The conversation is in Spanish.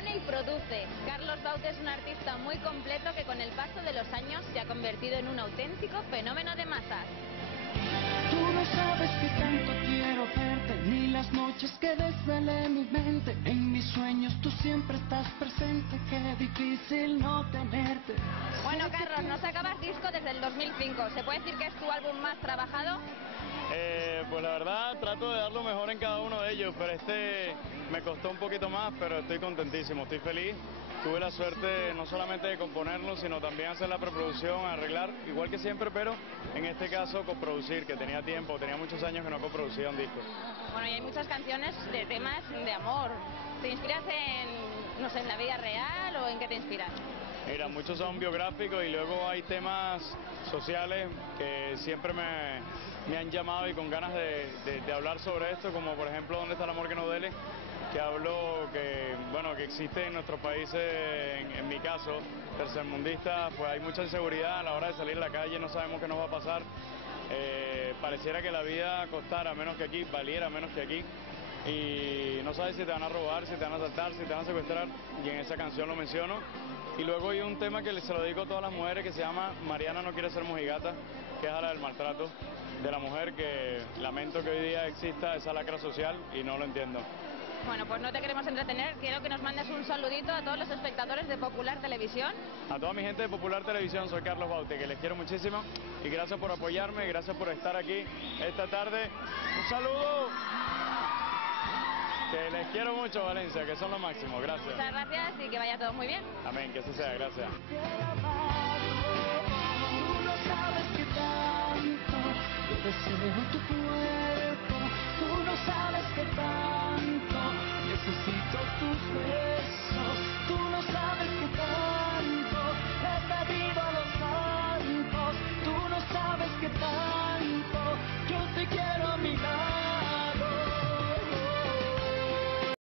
compone y produce. Carlos Baute es un artista muy completo que con el paso de los años se ha convertido en un auténtico fenómeno de masas. Tú no sabes que tanto quiero verte, ni las noches que desvelé mi mente. En mis sueños tú siempre estás presente, qué difícil no tenerte. Bueno, Carlos, no sacabas disco desde el 2005. ¿Se puede decir que es tu álbum más trabajado? Pues la verdad trato de dar lo mejor en cada uno de ellos, pero este me costó un poquito más, pero estoy contentísimo, estoy feliz. Tuve la suerte no solamente de componerlo, sino también hacer la preproducción, arreglar, igual que siempre, pero en este caso coproducir, que tenía tiempo, tenía muchos años que no coproducía un disco. Bueno, y hay muchas canciones de temas de amor. ¿Te inspiras en, no sé, en la vida real o en qué te inspiras? Mira, muchos son biográficos y luego hay temas sociales que siempre me han llamado y con ganas de hablar sobre esto, como por ejemplo ¿Dónde está el amor que no duele? Que hablo que, bueno, que existe en nuestros países, en mi caso, tercermundista, pues hay mucha inseguridad a la hora de salir a la calle, no sabemos qué nos va a pasar. Pareciera que la vida costara menos que aquí, valiera menos que aquí. Y no sabes si te van a robar, si te van a asaltar, si te van a secuestrar, y en esa canción lo menciono. Y luego hay un tema que se lo dedico a todas las mujeres que se llama Mariana no quiere ser mojigata, que es a la del maltrato de la mujer, que lamento que hoy día exista esa lacra social y no lo entiendo. Bueno, pues no te queremos entretener, quiero que nos mandes un saludito a todos los espectadores de Popular Televisión. A toda mi gente de Popular Televisión, soy Carlos Baute, que les quiero muchísimo y gracias por apoyarme, gracias por estar aquí esta tarde. ¡Un saludo! Que les quiero mucho, Valencia, que son lo máximo. Gracias. Muchas gracias y que vaya todo muy bien. Amén, que así sea. Gracias. Tú no sabes que tanto yo deseo tu cuerpo, tú no sabes que tanto